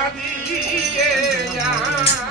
啊的咿呀。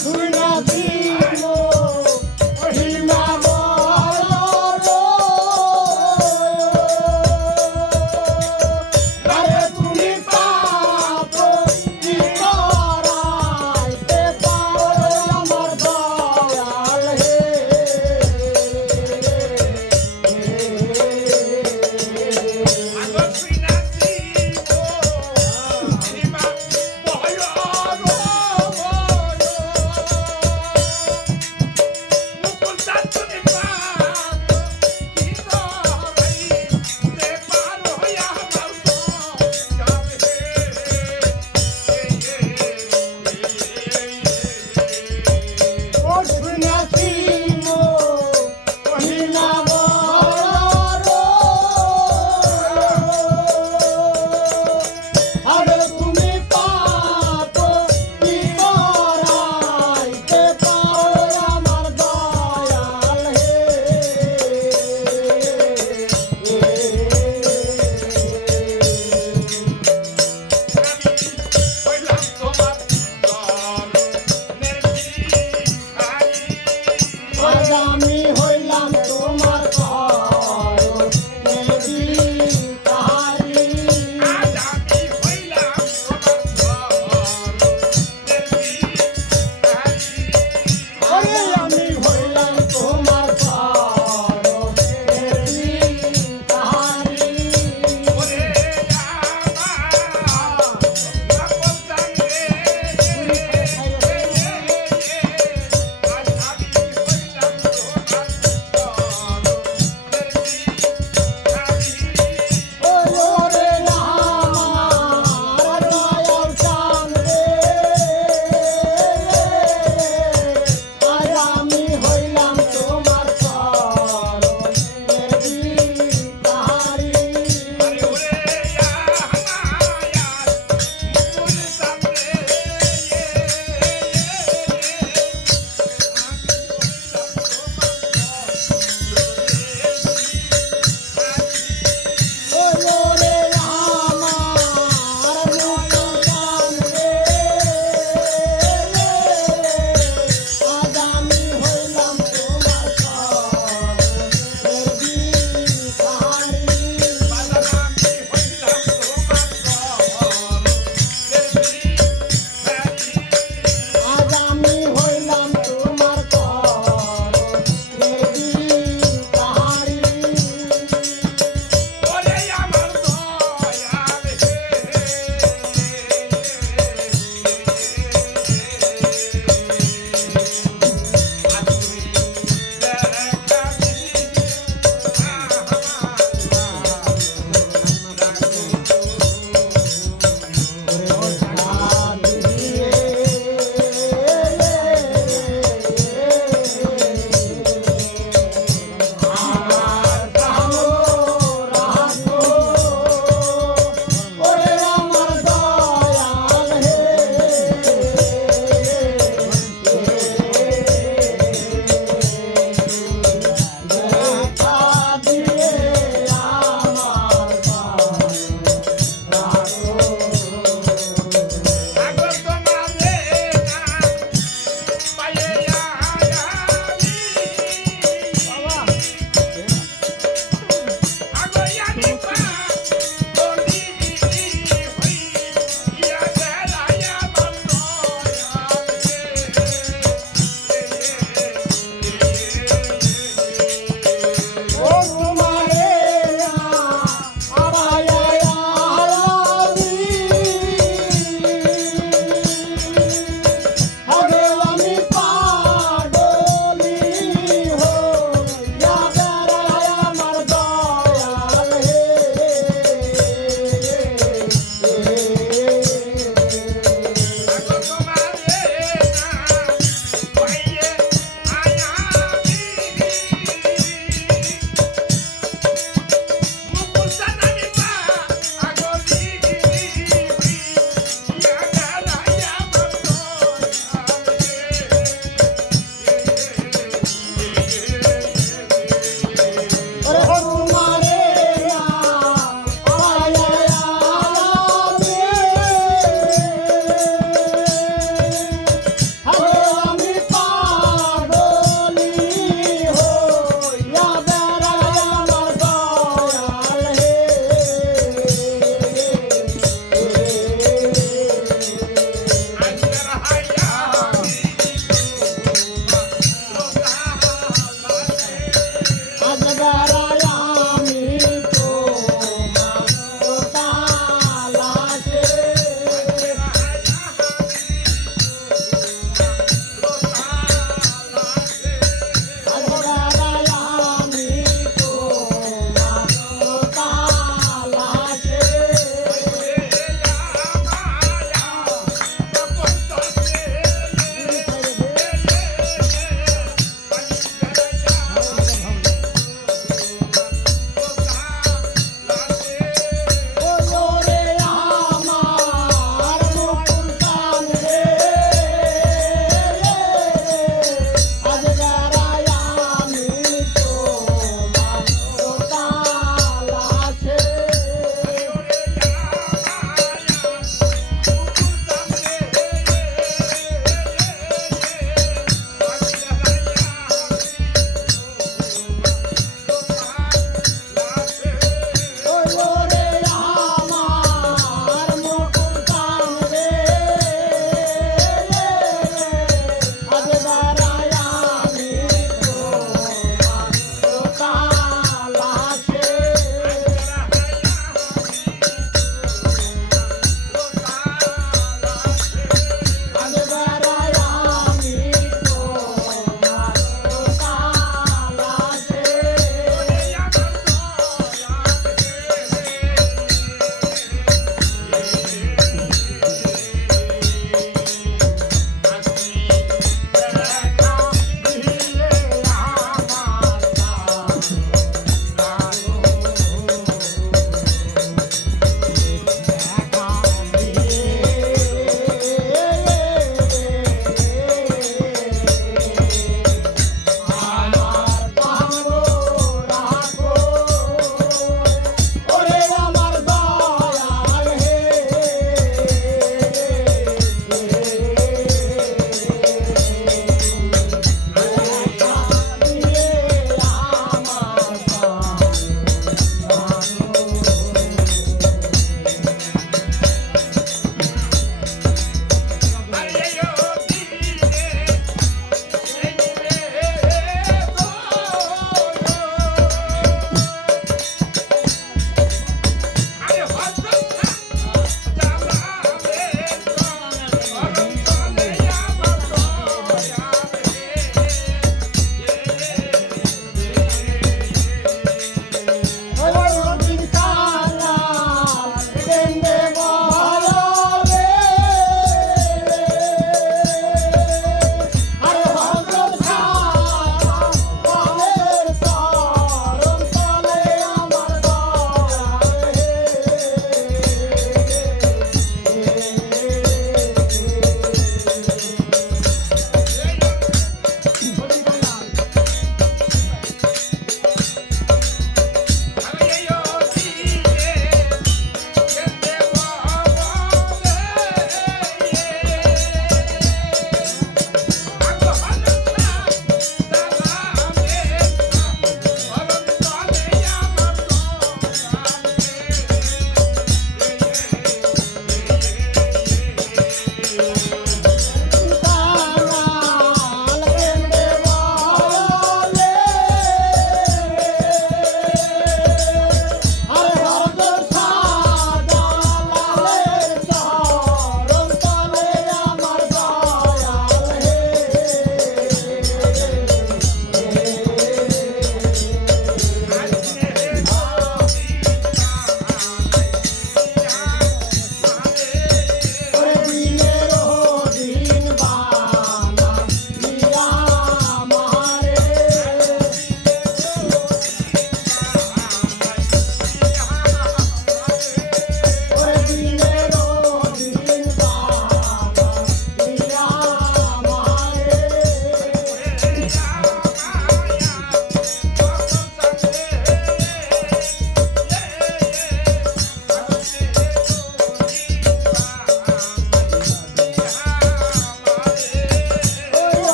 We're not.